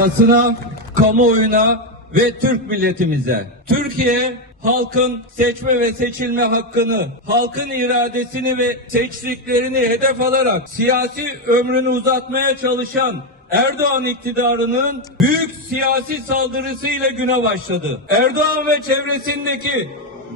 basına, kamuoyuna ve Türk milletimize. Türkiye halkın seçme ve seçilme hakkını, halkın iradesini ve seçtiklerini hedef alarak siyasi ömrünü uzatmaya çalışan Erdoğan iktidarının büyük siyasi saldırısıyla güne başladı. Erdoğan ve çevresindeki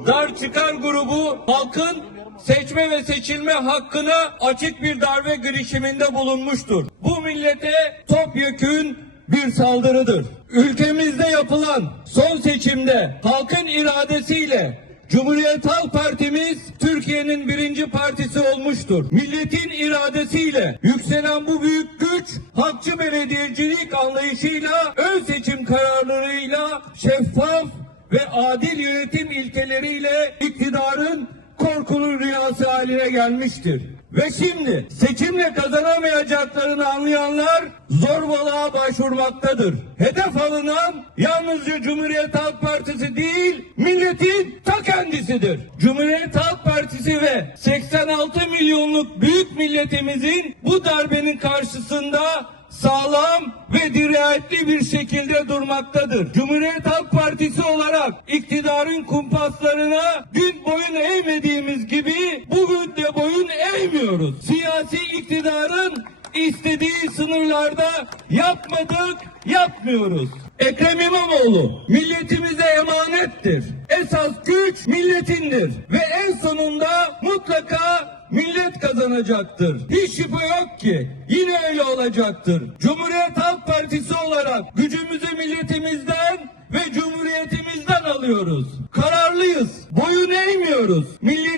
dar çıkar grubu halkın seçme ve seçilme hakkına açık bir darbe girişiminde bulunmuştur. Bu millete topyekün bir saldırıdır. Ülkemizde yapılan son seçimde halkın iradesiyle Cumhuriyet Halk Partimiz Türkiye'nin birinci partisi olmuştur. Milletin iradesiyle yükselen bu büyük güç hakçı belediyecilik anlayışıyla ön seçim kararlarıyla şeffaf ve adil yönetim ilkeleriyle iktidarın korkulu rüyası haline gelmiştir. Ve şimdi seçimle kazanamayacaklarını anlayanlar zorbalığa başvurmaktadır. Hedef alınan yalnızca Cumhuriyet Halk Partisi değil, milletin ta kendisidir. Cumhuriyet Halk Partisi ve 86 milyonluk büyük milletimizin bu darbenin karşısında sağlam ve dirayetli bir şekilde durmaktadır. Cumhuriyet Halk Partisi olarak iktidarın kumpaslarına gün boyun eğmediğimiz gibi bugün de boyun eğmiyoruz. Siyasi iktidarın istediği sınırlarda yapmadık, yapmıyoruz. Ekrem İmamoğlu milletimize emanettir. Esas güç milletindir ve en sonunda mutlaka millet kazanacaktır. Hiç şüphe yok ki yine öyle olacaktır. Cumhuriyet Halk Partisi olarak gücümüzü milletimizden ve cumhuriyetimizden alıyoruz. Kararlıyız. Boyun eğmiyoruz. Milletin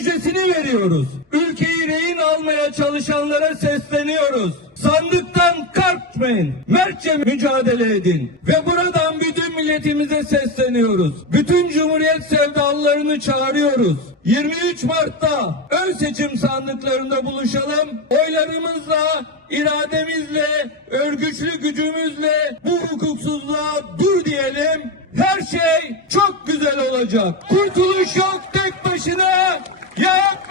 müjdesini veriyoruz. Ülkeyi rehin almaya çalışanlara sesleniyoruz. Sandıktan kalkmayın. Mertçe mücadele edin. Ve buradan bütün milletimize sesleniyoruz. Bütün Cumhuriyet sevdalılarını çağırıyoruz. 23 Mart'ta ön seçim sandıklarında buluşalım. Oylarımızla, irademizle, örgütlü gücümüzle bu hukuksuzluğa dur diyelim. Her şey çok güzel olacak. Kurtuluş yok tek başına. Yeah.